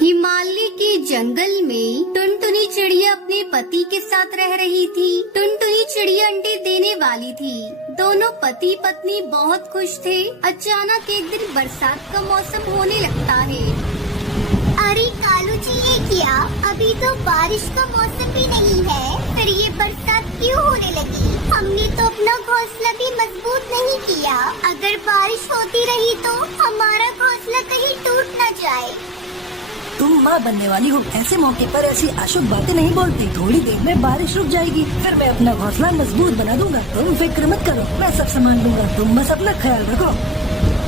हिमालय के जंगल में टुनटुनी चिड़िया अपने पति के साथ रह रही थी। टुनटुनी चिड़िया अंडे देने वाली थी। दोनों पति पत्नी बहुत खुश थे। अचानक एक दिन बरसात का मौसम होने लगता है। अरे कालू जी, ये क्या? अभी तो बारिश का मौसम भी नहीं है, फिर ये बरसात क्यों होने लगी? हमने तो अपना घोंसला भी मजबूत नहीं किया। अगर बारिश होती रही तो हमारा घोंसला कहीं टूट न जाए। तुम माँ बनने वाली हो, ऐसे मौके पर ऐसी अशुभ बातें नहीं बोलती। थोड़ी देर में बारिश रुक जाएगी, फिर मैं अपना घोंसला मजबूत बना दूंगा। तुम फिक्र मत करो, मैं सब संभाल लूंगा। तुम बस अपना ख्याल रखो।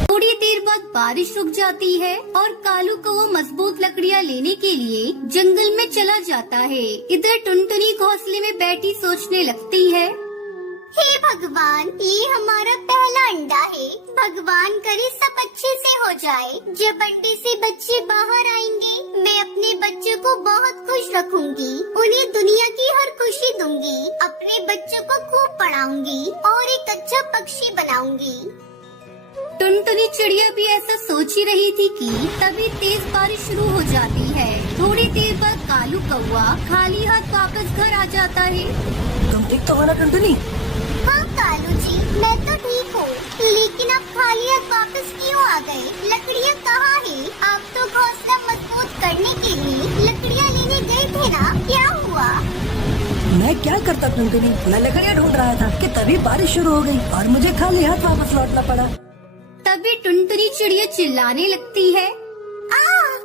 थोड़ी देर बाद बारिश रुक जाती है और कालू कौवा मजबूत लकड़ियाँ लेने के लिए जंगल में चला जाता है। इधर टुनटुनी घोंसले में बैठी सोचने लगती है, हे भगवान, ये हमारा पहला अंडा है। भगवान करे सब अच्छे से हो जाए। जब अंडे से बच्चे बाहर आएंगे, मैं अपने बच्चों को बहुत खुश रखूंगी। उन्हें दुनिया की हर खुशी दूंगी। अपने बच्चों को खूब पढ़ाऊंगी और एक अच्छा पक्षी बनाऊंगी। टुनटुनी चिड़िया भी ऐसा सोच ही रही थी कि तभी तेज बारिश शुरू हो जाती है। थोड़ी देर बाद कालू कौवा खाली हाथ वापस घर आ जाता है। तुम ठीक तो हो ना टुनटुनी? हाँ कालू जी, मैं तो ठीक हूँ, लेकिन आप खाली हाथ वापस क्यों आ गए? लकड़ियाँ कहाँ हैं? आप तो घोंसला मजबूत करने के लिए लकड़ियाँ लेने गए थे ना, क्या हुआ? मैं क्या करता टुनटुनी, मैं लकड़ियाँ ढूंढ रहा था कि तभी बारिश शुरू हो गई और मुझे खाली हाथ वापस लौटना पड़ा। तभी टुनटुनी चिड़िया चिल्लाने लगती है,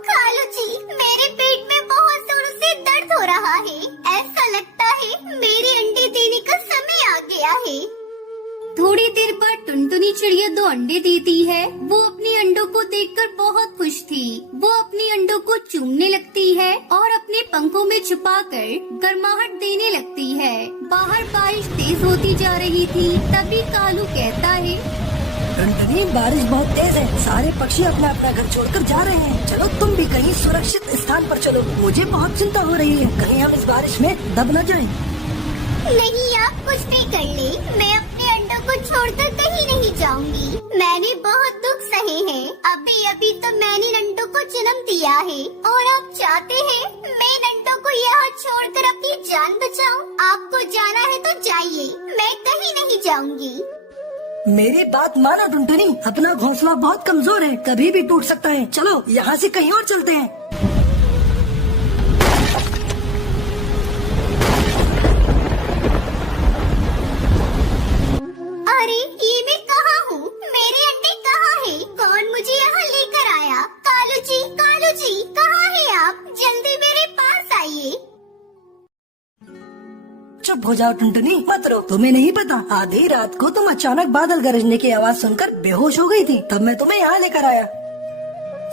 कालू जी, मेरे पेट में बहुत जोरों से दर्द हो रहा है। ऐसा लगता है मेरे अंडे देने का समय आ गया है। थोड़ी देर बाद टुनटुनी चिड़िया 2 अंडे देती है। वो अपने अंडों को देखकर बहुत खुश थी। वो अपने अंडों को चूमने लगती है और अपने पंखों में छुपाकर गर्माहट देने लगती है। बाहर बारिश तेज होती जा रही थी। तभी कालू कहता है, टुनटुनी, बारिश बहुत तेज है। सारे पक्षी अपना अपना घर छोड़कर जा रहे हैं। चलो तुम भी कहीं सुरक्षित स्थान पर चलो। मुझे बहुत चिंता हो रही है, कहीं हम इस बारिश में दब न जाएं। नहीं, आप कुछ भी कर ले, मैं अपने अंडों को छोड़कर कहीं नहीं जाऊंगी। मैंने बहुत दुख सहे हैं। अभी अभी तो मैंने इन अंडों को जन्म दिया है और आप चाहते हैं मैं इन अंडों को यहाँ छोड़कर अपनी जान बचाऊं? आपको जाना है तो जाइए, मैं कहीं नहीं जाऊंगी। मेरी बात मानो टुनटुनी, अपना घोंसला बहुत कमजोर है, कभी भी टूट सकता है। चलो यहाँ से कहीं और चलते हैं। अरे ये मैं कहाँ हूँ? मेरे अंडे कहाँ हैं? कौन मुझे यहाँ लेकर आया? कालू जी, कहाँ हैं आप? जल्दी मेरे पास आइए। चुप हो जाओ टुनटुनी, मत रो। तुम्हें नहीं पता, आधी रात को तुम अचानक बादल गरजने की आवाज सुनकर बेहोश हो गई थी, तब मैं तुम्हें यहाँ लेकर आया।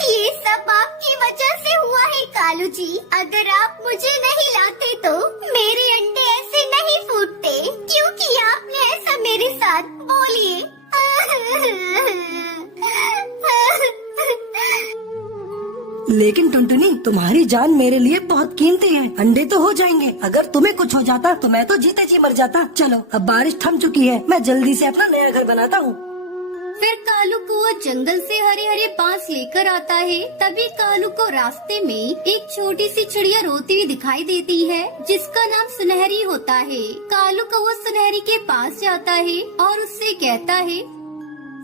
ये सब आपकी वजह से हुआ है कालू जी। अगर आप मुझे नहीं लाते तो मेरे अंडे ऐसे नहीं फूटते। क्यों किया आपने ऐसा मेरे साथ? बोलिए। लेकिन टुनटुनी, तुम्हारी जान मेरे लिए बहुत कीमती है। अंडे तो हो जाएंगे, अगर तुम्हें कुछ हो जाता तो मैं तो जीते जी मर जाता। चलो अब बारिश थम चुकी है, मैं जल्दी से अपना नया घर बनाता हूँ। फिर कालू कौवा जंगल से हरे हरे बांस लेकर आता है। तभी कालू को रास्ते में एक छोटी सी चिड़िया रोती हुई दिखाई देती है, जिसका नाम सुनहरी होता है। कालू कौवा सुनहरी के पास जाता है और उससे कहता है,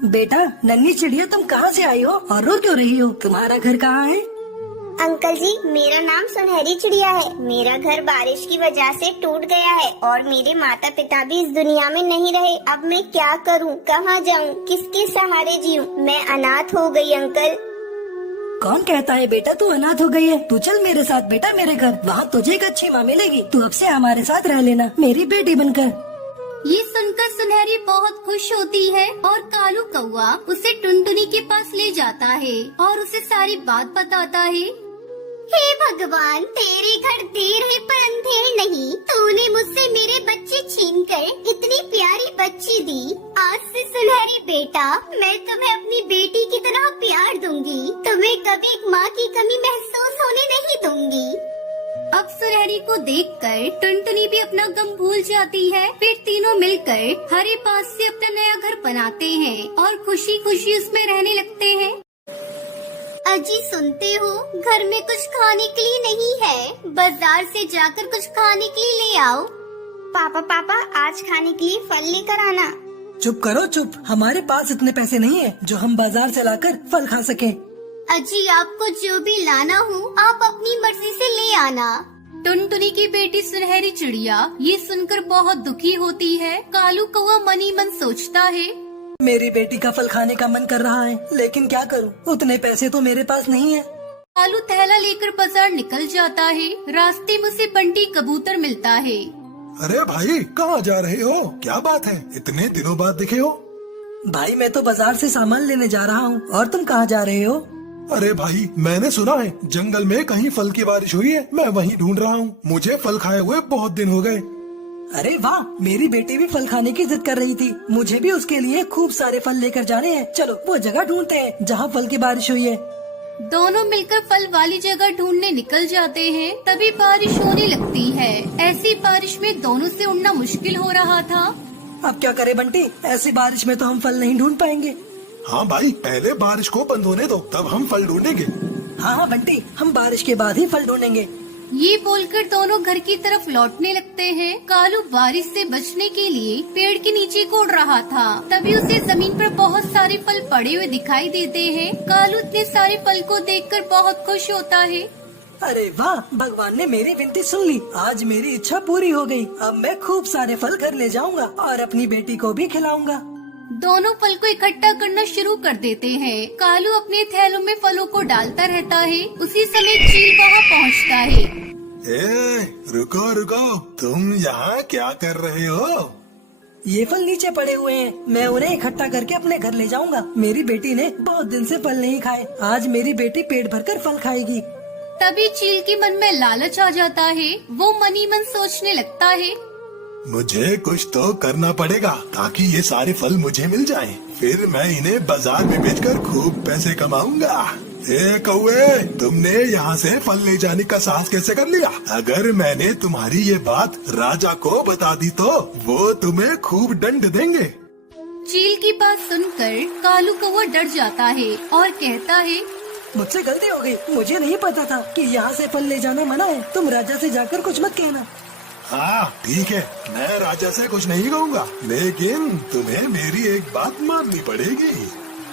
बेटा नन्ही चिड़िया, तुम कहाँ से आई हो और रो क्यों रही हो? तुम्हारा घर कहाँ है? अंकल जी, मेरा नाम सुनहरी चिड़िया है। मेरा घर बारिश की वजह से टूट गया है और मेरे माता पिता भी इस दुनिया में नहीं रहे। अब मैं क्या करूं? कहाँ जाऊं? किसके सहारे जीऊं? मैं अनाथ हो गई अंकल। कौन कहता है बेटा तू अनाथ हो गई है? तू चल मेरे साथ बेटा मेरे घर, वहाँ तुझे एक अच्छी माँ मिलेगी। तू अब से हमारे साथ रह लेना, मेरी बेटी बनकर। ये सुनकर सुनहरी बहुत खुश होती है और कालू कौवा उसे टुनटुनी के पास ले जाता है और उसे सारी बात बताता है। हे भगवान, तेरे घर देर है पर अंधेर नहीं। तूने मुझसे मेरे बच्चे छीनकर इतनी प्यारी बच्ची दी। आज से सुनहरी बेटा, मैं तुम्हें अपनी बेटी की तरह प्यार दूंगी। तुम्हें कभी एक माँ की कमी महसूस होने नहीं दूंगी। अब सुनहरी को देखकर टुनटुनी भी अपना गम भूल जाती है। फिर तीनों मिलकर हरे बांस से अपना नया घर बनाते हैं और खुशी खुशी उसमें रहने लगते हैं। अजी सुनते हो, घर में कुछ खाने के लिए नहीं है, बाजार से जाकर कुछ खाने के लिए ले आओ। पापा आज खाने के लिए फल लेकर आना। चुप करो चुप, हमारे पास इतने पैसे नहीं है जो हम बाजार से लाकर फल खा सकें। अजी आपको जो भी लाना हो आप अपनी मर्जी से ले आना। टुनटुनी की बेटी सुनहरी चिड़िया ये सुनकर बहुत दुखी होती है। कालू कौवा मन ही मन सोचता है, मेरी बेटी का फल खाने का मन कर रहा है, लेकिन क्या करूं, उतने पैसे तो मेरे पास नहीं है। कालू थैला लेकर बाजार निकल जाता है। रास्ते में उसे बंटी कबूतर मिलता है। अरे भाई कहाँ जा रहे हो? क्या बात है, इतने दिनों बाद दिखे हो? भाई मैं तो बाजार से सामान लेने जा रहा हूँ, और तुम कहाँ जा रहे हो? अरे भाई मैंने सुना है जंगल में कहीं फल की बारिश हुई है, मैं वहीं ढूंढ रहा हूँ। मुझे फल खाए हुए बहुत दिन हो गए। अरे वाह, मेरी बेटी भी फल खाने की जिद कर रही थी, मुझे भी उसके लिए खूब सारे फल लेकर जाने हैं। चलो वो जगह ढूंढते हैं जहाँ फल की बारिश हुई है। दोनों मिलकर फल वाली जगह ढूंढने निकल जाते हैं। तभी बारिश होने लगती है। ऐसी बारिश में दोनों से उड़ना मुश्किल हो रहा था। अब क्या करे बंटी, ऐसी बारिश में तो हम फल नहीं ढूंढ पाएंगे। हाँ भाई पहले बारिश को बंद होने दो, तब हम फल ढूंढेंगे। हाँ बंटी, हम बारिश के बाद ही फल ढूंढेंगे। ये बोलकर दोनों घर की तरफ लौटने लगते हैं। कालू बारिश से बचने के लिए पेड़ के नीचे कूद रहा था। तभी उसे जमीन पर बहुत सारे फल पड़े हुए दिखाई देते हैं। कालू इतने सारे फल को देखकर बहुत खुश होता है। अरे वाह, भगवान ने मेरी विनती सुन ली, आज मेरी इच्छा पूरी हो गई। अब मैं खूब सारे फल घर ले जाऊंगा और अपनी बेटी को भी खिलाऊंगा। दोनों फल को इकट्ठा करना शुरू कर देते हैं। कालू अपने थैलों में फलों को डालता रहता है। उसी समय चील वहाँ पहुँचता है। रुको रुको, तुम यहाँ क्या कर रहे हो? ये फल नीचे पड़े हुए हैं, मैं उन्हें इकट्ठा करके अपने घर ले जाऊंगा। मेरी बेटी ने बहुत दिन से फल नहीं खाए, आज मेरी बेटी पेट भरकर फल खाएगी। तभी चील के मन में लालच आ जाता है। वो मन ही मन सोचने लगता है, मुझे कुछ तो करना पड़ेगा ताकि ये सारे फल मुझे मिल जाएं। फिर मैं इन्हें बाजार में बेचकर खूब पैसे कमाऊंगा। ए कौवे, तुमने यहाँ से फल ले जाने का साहस कैसे कर लिया? अगर मैंने तुम्हारी ये बात राजा को बता दी तो वो तुम्हें खूब दंड देंगे। चील की बात सुनकर कालू कौवा डर जाता है और कहता है, मुझसे गलती हो गई, मुझे नहीं पता था कि यहाँ से फल ले जाना मना है। तुम राजा से जाकर कुछ मत कहना। हाँ ठीक है, मैं राजा से कुछ नहीं कहूँगा, लेकिन तुम्हें मेरी एक बात माननी पड़ेगी।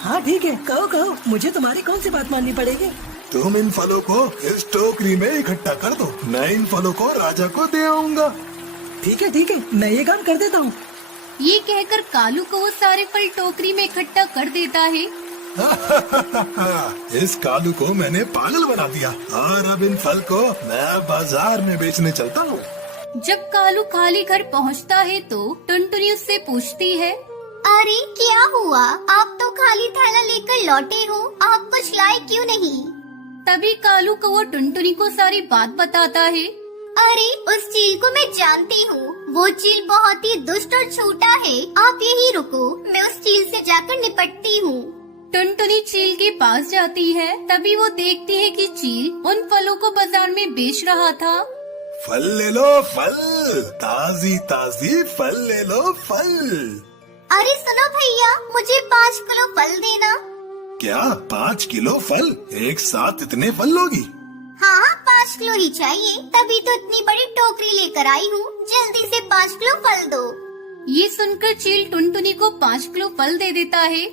हाँ ठीक है, कहो कहो, मुझे तुम्हारी कौन सी बात माननी पड़ेगी? तुम इन फलों को इस टोकरी में इकट्ठा कर दो, मैं इन फलों को राजा को दे आऊँगा। ठीक है, मैं ये काम कर देता हूँ। ये कहकर कालू को वो सारे फल टोकरी में इकट्ठा कर देता है। इस कालू को मैंने पागल बना दिया और अब इन फल को मैं बाजार में बेचने चलता हूँ। जब कालू खाली घर पहुँचता है तो टुनटुनी उससे पूछती है, अरे क्या हुआ, आप तो खाली थैला लेकर लौटे हो, आप कुछ लाए क्यों नहीं? तभी कालू कौवा टुनटुनी को सारी बात बताता है। अरे उस चील को मैं जानती हूँ, वो चील बहुत ही दुष्ट और छोटा है। आप यहीं रुको, मैं उस चील से जाकर निपटती हूँ। टुनटुनी चील के पास जाती है। तभी वो देखती है कि चील उन फलों को बाजार में बेच रहा था। फल ले लो फल, ताजी ताजी फल ले लो फल। अरे सुनो भैया, मुझे 5 किलो फल देना। क्या 5 किलो फल? एक साथ इतने फल लोगी? हाँ 5 किलो ही चाहिए, तभी तो इतनी बड़ी टोकरी लेकर आई हूँ। जल्दी से 5 किलो फल दो। ये सुनकर चील टुनटुनी को 5 किलो फल दे देता है।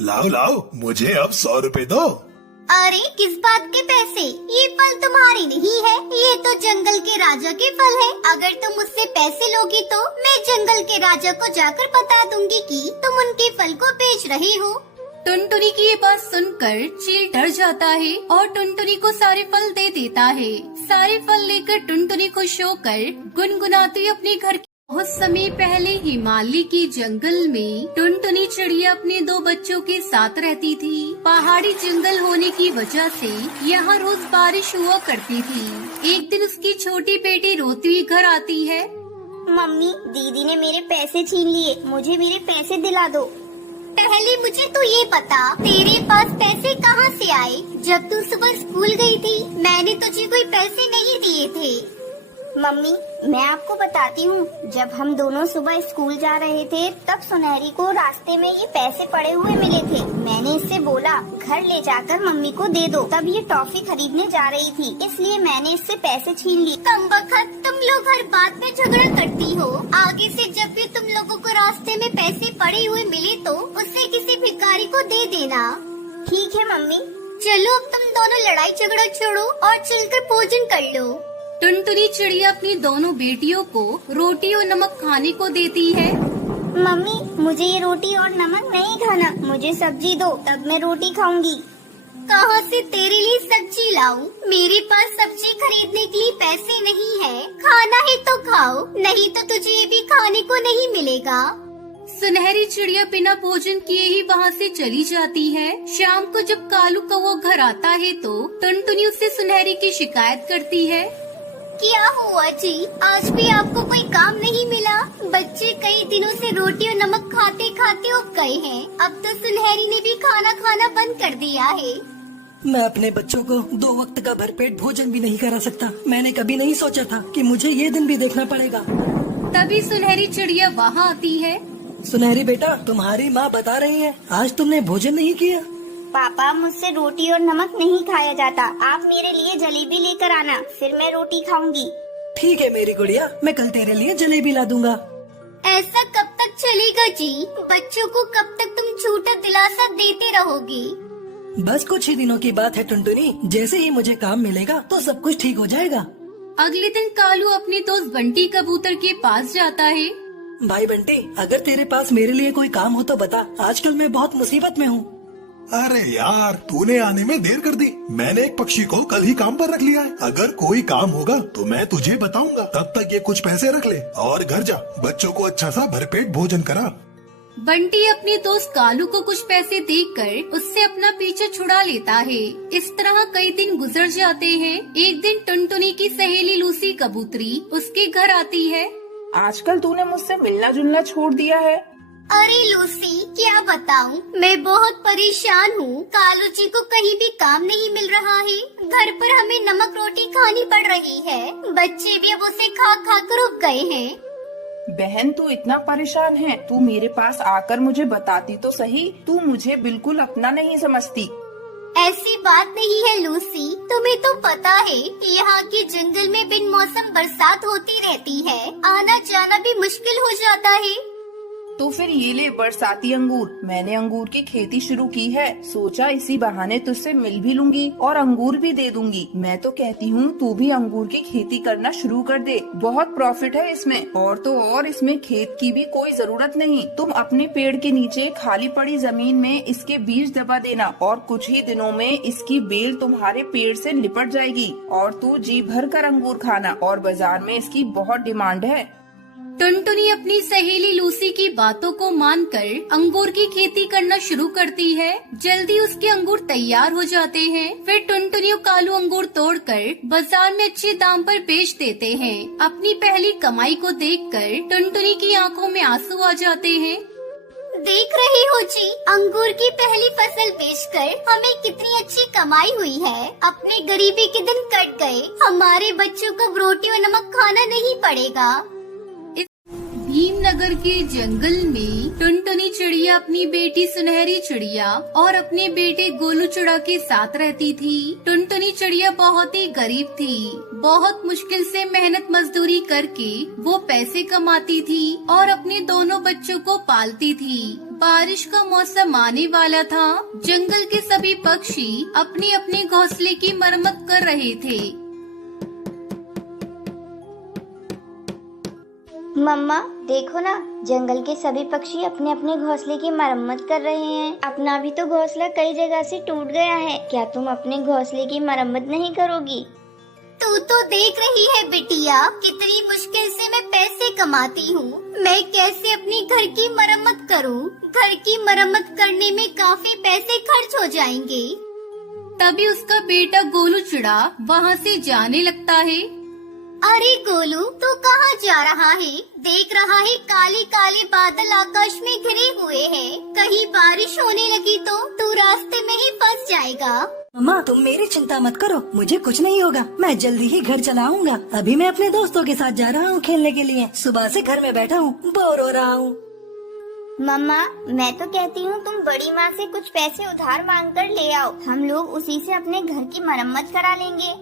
लाओ लाओ, मुझे अब 100 रुपए दो। अरे किस बात के पैसे? ये फल तुम्हारे नहीं है, ये तो जंगल के राजा के फल है। अगर तुम मुझसे पैसे लोगी तो मैं जंगल के राजा को जाकर बता दूंगी कि तुम उनके फल को बेच रहे हो। टुनटुनी की ये बात सुनकर चील डर जाता है और टुनटुनी को सारे फल दे देता है। सारे फल लेकर टुनटुनी खुश होकर गुनगुनाती अपने घर। बहुत समय पहले हिमालय के जंगल में टुनटुनी चिड़िया अपने 2 बच्चों के साथ रहती थी। पहाड़ी जंगल होने की वजह से यहाँ रोज बारिश हुआ करती थी। एक दिन उसकी छोटी बेटी रोती हुई घर आती है। मम्मी, दीदी ने मेरे पैसे छीन लिए, मुझे मेरे पैसे दिला दो। पहले मुझे तो ये बता, तेरे पास पैसे कहाँ से आए? जब तू सुबह स्कूल गई थी, मैंने तुझे कोई पैसे नहीं दिए थे। मम्मी, मैं आपको बताती हूँ, जब हम दोनों सुबह स्कूल जा रहे थे तब सुनहरी को रास्ते में ये पैसे पड़े हुए मिले थे। मैंने इससे बोला घर ले जाकर मम्मी को दे दो। तब ये टॉफी खरीदने जा रही थी, इसलिए मैंने इससे पैसे छीन लिए। कमबख्त, तुम लोग हर बात में झगड़ा करती हो। आगे से जब भी तुम लोगों को रास्ते में पैसे पड़े हुए मिले तो उससे किसी भिखारी को दे देना। ठीक है मम्मी। चलो अब तुम दोनों लड़ाई झगड़ा छोड़ो और चलकर भोजन कर लो। टुनटुनी चिड़िया अपनी दोनों बेटियों को रोटी और नमक खाने को देती है। मम्मी, मुझे ये रोटी और नमक नहीं खाना, मुझे सब्जी दो, तब मैं रोटी खाऊंगी। कहाँ से तेरे लिए सब्जी लाऊं? मेरे पास सब्जी खरीदने के लिए पैसे नहीं है। खाना है तो खाओ, नहीं तो तुझे भी खाने को नहीं मिलेगा। सुनहरी चिड़िया बिना भोजन किए ही वहाँ से चली जाती है। शाम को जब कालू कौवा घर आता है तो टुनटुनी उससे सुनहरी की शिकायत करती है। क्या हुआ जी, आज भी आपको कोई काम नहीं मिला? बच्चे कई दिनों से रोटी और नमक खाते खाते उब गए हैं। अब तो सुनहरी ने भी खाना खाना बंद कर दिया है। मैं अपने बच्चों को 2 वक्त का भरपेट भोजन भी नहीं करा सकता। मैंने कभी नहीं सोचा था कि मुझे ये दिन भी देखना पड़ेगा। तभी सुनहरी चिड़िया वहाँ आती है। सुनहरी बेटा, तुम्हारी माँ बता रही है आज तुमने भोजन नहीं किया। पापा, मुझसे रोटी और नमक नहीं खाया जाता। आप मेरे लिए जलेबी लेकर आना, फिर मैं रोटी खाऊंगी। ठीक है मेरी गुड़िया, मैं कल तेरे लिए जलेबी ला दूंगा। ऐसा कब तक चलेगा जी? बच्चों को कब तक तुम झूठा दिलासा देते रहोगे? बस कुछ ही दिनों की बात है टुनटुनी, जैसे ही मुझे काम मिलेगा तो सब कुछ ठीक हो जाएगा। अगले दिन कालू अपने दोस्त बंटी कबूतर के पास जाता है। भाई बंटी, अगर तेरे पास मेरे लिए कोई काम हो तो बता, आजकल मैं बहुत मुसीबत में हूँ। अरे यार, तूने आने में देर कर दी। मैंने एक पक्षी को कल ही काम पर रख लिया है। अगर कोई काम होगा तो मैं तुझे बताऊंगा। तब तक ये कुछ पैसे रख ले और घर जा, बच्चों को अच्छा सा भरपेट भोजन करा। बंटी अपने दोस्त कालू को कुछ पैसे देकर उससे अपना पीछा छुड़ा लेता है। इस तरह कई दिन गुजर जाते हैं। एक दिन टुनटुनी की सहेली लूसी कबूतरी उसके घर आती है। आजकल तूने मुझसे मिलना जुलना छोड़ दिया है। अरे लूसी, क्या बताऊं, मैं बहुत परेशान हूँ। कालू जी को कहीं भी काम नहीं मिल रहा है। घर पर हमें नमक रोटी खानी पड़ रही है। बच्चे भी अब उसे खा खा कर उब गए हैं। बहन, तू इतना परेशान है, तू मेरे पास आकर मुझे बताती तो सही। तू मुझे बिल्कुल अपना नहीं समझती। ऐसी बात नहीं है लूसी, तुम्हें तो पता है कि यहाँ के जंगल में बिन मौसम बरसात होती रहती है। आना जाना भी मुश्किल हो जाता है। तो फिर ये ले बरसाती अंगूर। मैंने अंगूर की खेती शुरू की है, सोचा इसी बहाने तुझसे मिल भी लूंगी और अंगूर भी दे दूंगी। मैं तो कहती हूँ तू भी अंगूर की खेती करना शुरू कर दे, बहुत प्रॉफिट है इसमें। और तो और इसमें खेत की भी कोई जरूरत नहीं। तुम अपने पेड़ के नीचे खाली पड़ी जमीन में इसके बीज दबा देना और कुछ ही दिनों में इसकी बेल तुम्हारे पेड़ से लिपट जाएगी और तू जी भर कर अंगूर खाना। और बाजार में इसकी बहुत डिमांड है। टुनटुनी अपनी सहेली लूसी की बातों को मानकर अंगूर की खेती करना शुरू करती है। जल्दी उसके अंगूर तैयार हो जाते हैं। फिर टुनटुनी और कालू अंगूर तोड़कर बाजार में अच्छे दाम पर बेच देते हैं। अपनी पहली कमाई को देखकर टुनटुनी की आंखों में आंसू आ जाते हैं। देख रहे हो जी, अंगूर की पहली फसल बेचकर हमें कितनी अच्छी कमाई हुई है। अपने गरीबी के दिन कट गए। हमारे बच्चों को रोटी और नमक खाना नहीं पड़ेगा। भीमनगर के जंगल में टुनटुनी चिड़िया अपनी बेटी सुनहरी चिड़िया और अपने बेटे गोलू चिड़ा के साथ रहती थी। टुनटुनी चिड़िया बहुत ही गरीब थी। बहुत मुश्किल से मेहनत मजदूरी करके वो पैसे कमाती थी और अपने दोनों बच्चों को पालती थी। बारिश का मौसम आने वाला था। जंगल के सभी पक्षी अपने अपने घोंसले की मरम्मत कर रहे थे। मम्मा, देखो ना, जंगल के सभी पक्षी अपने अपने घोंसले की मरम्मत कर रहे हैं। अपना भी तो घोंसला कई जगह से टूट गया है। क्या तुम अपने घोंसले की मरम्मत नहीं करोगी? तू तो देख रही है बिटिया, कितनी मुश्किल से मैं पैसे कमाती हूँ। मैं कैसे अपने घर की मरम्मत करूँ? घर की मरम्मत करने में काफी पैसे खर्च हो जाएंगे। तभी उसका बेटा गोलू चिड़ा वहाँ से जाने लगता है। अरे गोलू, तू कहाँ जा रहा है? देख रहा है काले काले बादल आकाश में घिरे हुए हैं। कहीं बारिश होने लगी तो तू रास्ते में ही फंस जाएगा। मम्मा तुम मेरी चिंता मत करो, मुझे कुछ नहीं होगा। मैं जल्दी ही घर चला आऊंगा। अभी मैं अपने दोस्तों के साथ जा रहा हूँ खेलने के लिए। सुबह से घर में बैठा हूँ, बोर हो रहा हूँ। मम्मा मैं तो कहती हूँ तुम बड़ी माँ से कुछ पैसे उधार मांग कर ले आओ, हम लोग उसी से अपने घर की मरम्मत करा लेंगे।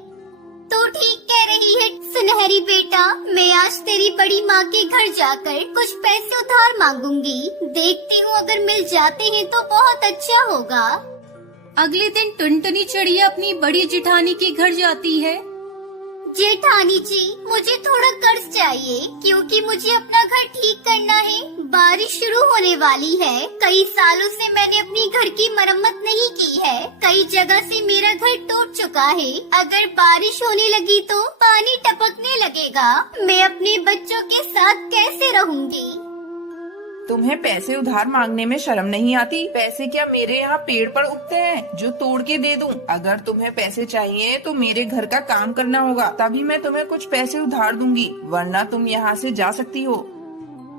तो ठीक कह रही है सुनहरी बेटा, मैं आज तेरी बड़ी माँ के घर जाकर कुछ पैसे उधार मांगूंगी। देखती हूँ अगर मिल जाते हैं तो बहुत अच्छा होगा। अगले दिन टुनटुनी चिड़िया अपनी बड़ी जेठानी के घर जाती है। जेठानी जी मुझे थोड़ा कर्ज चाहिए, क्योंकि मुझे अपना घर ठीक करना है। बारिश शुरू होने वाली है। कई सालों से मैंने अपनी घर की मरम्मत नहीं की है। कई जगह से मेरा घर टूट चुका है। अगर बारिश होने लगी तो पानी टपकने लगेगा। मैं अपने बच्चों के साथ कैसे रहूंगी? तुम्हें पैसे उधार मांगने में शर्म नहीं आती? पैसे क्या मेरे यहाँ पेड़ पर उगते हैं जो तोड़ के दे दूं? अगर तुम्हें पैसे चाहिए तो मेरे घर का काम करना होगा, तभी मैं तुम्हें कुछ पैसे उधार दूंगी, वरना तुम यहाँ से जा सकती हो।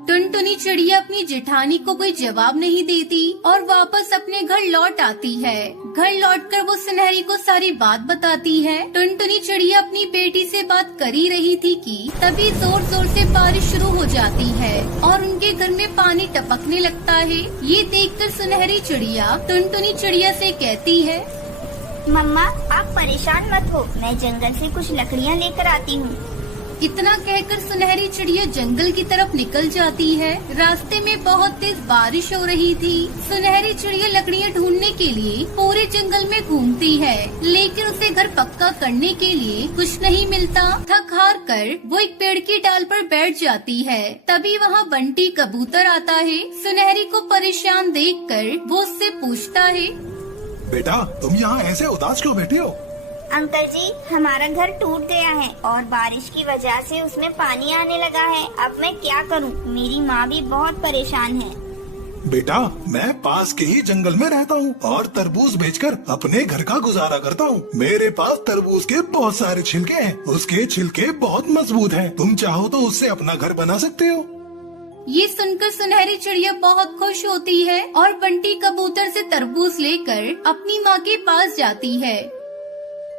टुनटुनी चिड़िया अपनी जेठानी को कोई जवाब नहीं देती और वापस अपने घर लौट आती है। घर लौटकर वो सुनहरी को सारी बात बताती है। टुनटुनी चिड़िया अपनी बेटी से बात कर ही रही थी कि तभी जोर जोर से बारिश शुरू हो जाती है और उनके घर में पानी टपकने लगता है। ये देखकर सुनहरी चिड़िया टुनटुनी चिड़िया से कहती है, मम्मा आप परेशान मत हो, मैं जंगल से कुछ लकड़ियाँ लेकर आती हूँ। इतना कहकर सुनहरी चिड़िया जंगल की तरफ निकल जाती है। रास्ते में बहुत तेज बारिश हो रही थी। सुनहरी चिड़िया लकड़ियाँ ढूंढने के लिए पूरे जंगल में घूमती है, लेकिन उसे घर पक्का करने के लिए कुछ नहीं मिलता। थक हार कर वो एक पेड़ की डाल पर बैठ जाती है। तभी वहाँ बंटी कबूतर आता है। सुनहरी को परेशान देखकर वो उससे पूछता है, बेटा तुम यहाँ ऐसे उदास क्यों बैठी हो? अंकल जी हमारा घर टूट गया है और बारिश की वजह से उसमें पानी आने लगा है। अब मैं क्या करूं? मेरी माँ भी बहुत परेशान है। बेटा मैं पास के ही जंगल में रहता हूँ और तरबूज बेचकर अपने घर का गुजारा करता हूँ। मेरे पास तरबूज के बहुत सारे छिलके हैं। उसके छिलके बहुत मजबूत हैं। तुम चाहो तो उससे अपना घर बना सकते हो। ये सुनकर सुनहरी चिड़िया बहुत खुश होती है और बंटी कबूतर से तरबूज लेकर अपनी माँ के पास जाती है।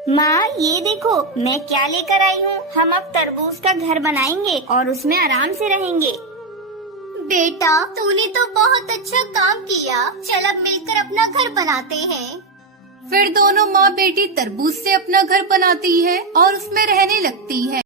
माँ ये देखो मैं क्या लेकर आई हूँ। हम अब तरबूज का घर बनाएंगे और उसमें आराम से रहेंगे। बेटा तूने तो बहुत अच्छा काम किया। चल अब मिलकर अपना घर बनाते हैं। फिर दोनों माँ बेटी तरबूज से अपना घर बनाती है और उसमें रहने लगती है।